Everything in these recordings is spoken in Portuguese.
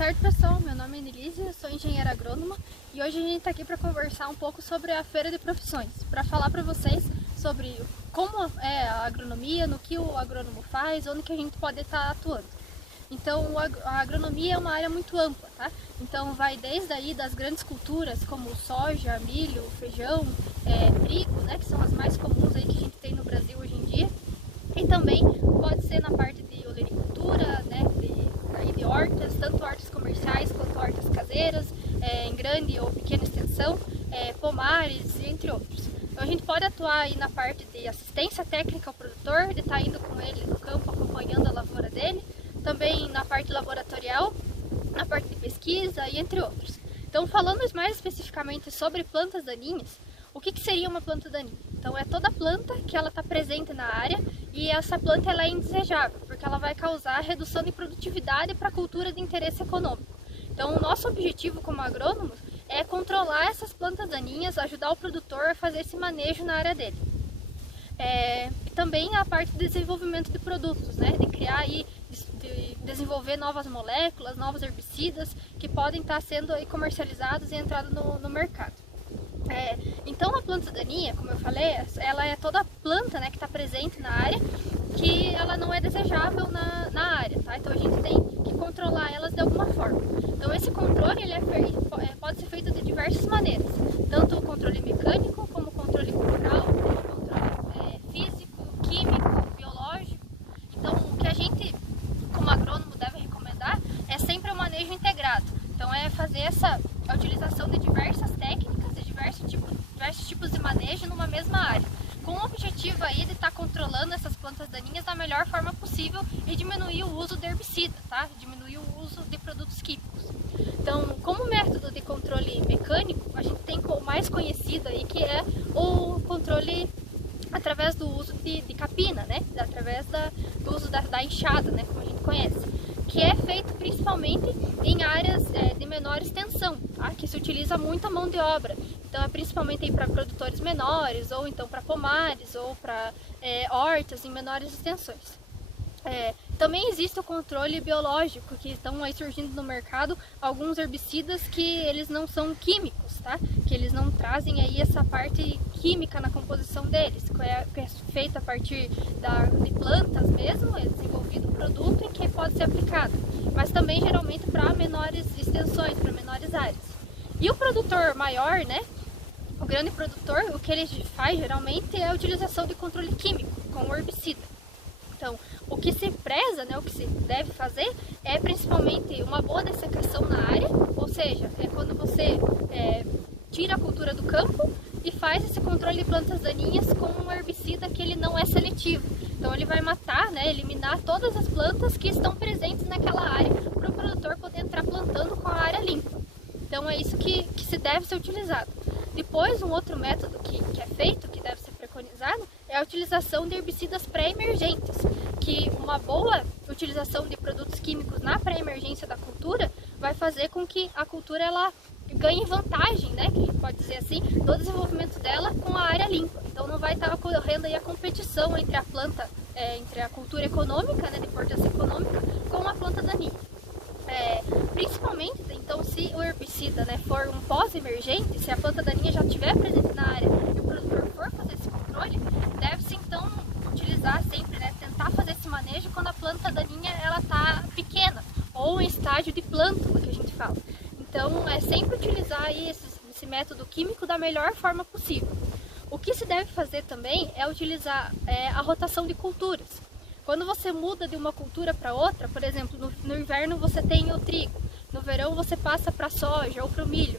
tarde, pessoal, meu nome é Nelise, eu sou engenheira agrônoma e hoje a gente está aqui para conversar um pouco sobre a Feira de Profissões, para falar para vocês sobre como é a agronomia, no que o agrônomo faz, onde que a gente pode estar atuando. Então a agronomia é uma área muito ampla, tá? Então vai desde aí das grandes culturas como soja, milho, feijão, trigo, né, que são as mais comuns aí que a gente tem no Brasil hoje em dia, e também pode ser na parte de olericultura, né, de hortas, tanto hortas comerciais quanto hortas caseiras, em grande ou pequena extensão, pomares, entre outros. Então a gente pode atuar aí na parte de assistência técnica ao produtor, de estar indo com ele no campo, acompanhando a lavoura dele, também na parte laboratorial, na parte de pesquisa e entre outros. Então, falando mais especificamente sobre plantas daninhas, o que seria uma planta daninha? Então é toda planta que ela está presente na área e essa planta ela é indesejável, porque ela vai causar redução de produtividade para a cultura de interesse econômico. Então o nosso objetivo como agrônomos é controlar essas plantas daninhas, ajudar o produtor a fazer esse manejo na área dele. E também a parte de desenvolvimento de produtos, né? De criar e de desenvolver novas moléculas, novos herbicidas que podem estar sendo aí comercializados e entrando no mercado. Então a planta daninha, como eu falei, ela é toda planta, né, que está presente na área, que ela não é desejável na área, tá? Então a gente tem que controlar elas de alguma forma. Então esse controle ele pode ser feito de diversas maneiras, tanto o controle mecânico, como o controle cultural, como o controle físico, químico, biológico. Então o que a gente, como agrônomo, deve recomendar é sempre o manejo integrado. Então é fazer a utilização de diversas técnicas, diversos tipos de manejo numa mesma área, com o objetivo aí de estar controlando essas plantas daninhas da melhor forma possível e diminuir o uso de herbicida, tá? Diminuir o uso de produtos químicos. Então, como método de controle mecânico, a gente tem o mais conhecido aí, que é o controle através do uso de capina, né? Através do uso da enxada, né? Como a gente conhece, que é feito principalmente em áreas de menor extensão, tá? Que se utiliza muito a mão de obra. Então é principalmente para produtores menores, ou então para pomares, ou para hortas em menores extensões. Também existe o controle biológico, que estão aí surgindo no mercado alguns herbicidas que eles não são químicos, tá? Que eles não trazem aí essa parte química na composição deles, que é feita a partir de plantas mesmo, é desenvolvido um produto em que pode ser aplicado, mas também geralmente para menores extensões, para menores áreas. E o produtor maior, né? O grande produtor, o que ele faz geralmente é a utilização de controle químico com o herbicida. Então, o que se preza, né, o que se deve fazer é principalmente uma boa dessecação na área, ou seja, é quando você tira a cultura do campo e faz esse controle de plantas daninhas com um herbicida que ele não é seletivo. Então ele vai matar, né, eliminar todas as plantas que estão presentes naquela área para o produtor poder entrar plantando com a área limpa. Então é isso que se deve ser utilizado. Depois, um outro método que é feito, que deve ser preconizado, é a utilização de herbicidas pré-emergentes, que uma boa utilização de produtos químicos na pré-emergência da cultura vai fazer com que a cultura ela ganhe vantagem, né, que a gente pode dizer assim, do desenvolvimento dela com a área limpa. Então não vai estar ocorrendo aí a competição entre a planta, entre a cultura econômica, né, de importância econômica, com a planta daninha. Principalmente, então, se o herbicida, né, for um pós-emergente, se a planta daninha já estiver presente na área e o produtor for fazer esse controle, deve-se então utilizar sempre, né, tentar fazer esse manejo quando a planta daninha ela está pequena ou em estágio de plântula, que a gente fala. Então é sempre utilizar aí esse método químico da melhor forma possível. O que se deve fazer também é utilizar a rotação de culturas. Quando você muda de uma cultura para outra, por exemplo, no inverno você tem o trigo, no verão você passa para a soja ou para o milho,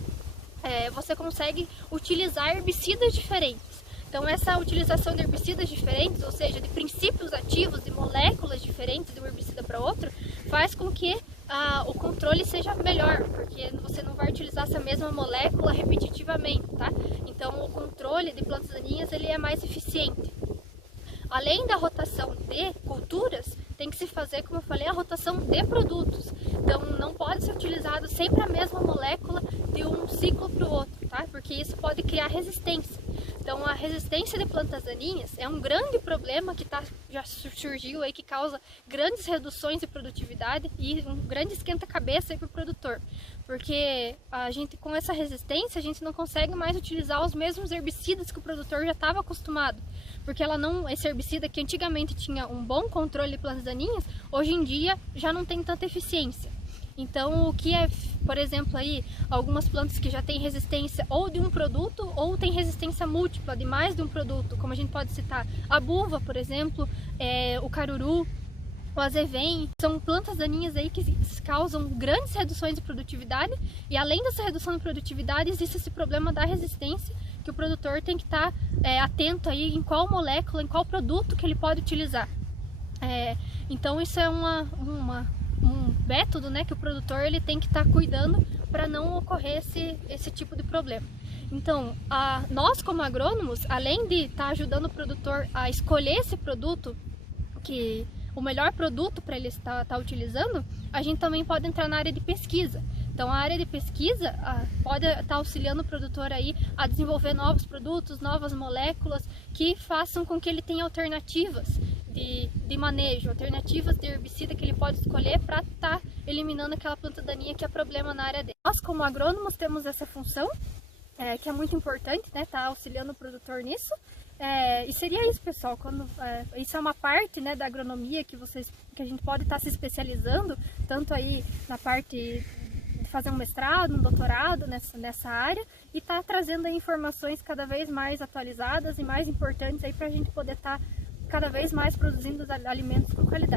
você consegue utilizar herbicidas diferentes. Então essa utilização de herbicidas diferentes, ou seja, de princípios ativos, de moléculas diferentes de um herbicida para outro, faz com que o controle seja melhor, porque você não vai utilizar essa mesma molécula repetitivamente, tá? Então o controle de plantas daninhas ele é mais eficiente. Além da rotação de culturas, tem que se fazer, como eu falei, a rotação de produtos. Então não pode ser utilizado sempre a mesma molécula de um ciclo para o outro, tá? Porque isso pode criar resistência. Então a resistência de plantas daninhas é um grande problema que já surgiu aí, que causa grandes reduções de produtividade e um grande esquenta-cabeça para o produtor. Porque a gente, com essa resistência, a gente não consegue mais utilizar os mesmos herbicidas que o produtor já estava acostumado. Porque esse herbicida que antigamente tinha um bom controle de plantas daninhas, hoje em dia já não tem tanta eficiência. Então, o que é, por exemplo, aí, algumas plantas que já têm resistência ou de um produto ou tem resistência múltipla de mais de um produto, como a gente pode citar a buva, por exemplo, o caruru, o azevém, são plantas daninhas aí que causam grandes reduções de produtividade, e além dessa redução de produtividade existe esse problema da resistência, que o produtor tem que estar atento aí em qual molécula, em qual produto que ele pode utilizar. Então isso é um método, né, que o produtor ele tem que estar cuidando para não ocorrer esse tipo de problema. Então, nós como agrônomos, além de estar ajudando o produtor a escolher esse produto, o melhor produto para ele estar utilizando, a gente também pode entrar na área de pesquisa. Então a área de pesquisa pode estar auxiliando o produtor aí a desenvolver novos produtos, novas moléculas que façam com que ele tenha alternativas de manejo, alternativas de herbicida que ele pode escolher para estar eliminando aquela planta daninha que é problema na área dele. Nós como agrônomos temos essa função, que é muito importante, né, tá auxiliando o produtor nisso. E seria isso, pessoal, isso é uma parte, né, da agronomia que a gente pode estar se especializando, tanto aí na parte de fazer um mestrado, um doutorado nessa área, e tá trazendo aí informações cada vez mais atualizadas e mais importantes aí para a gente poder estar cada vez mais produzindo alimentos com qualidade.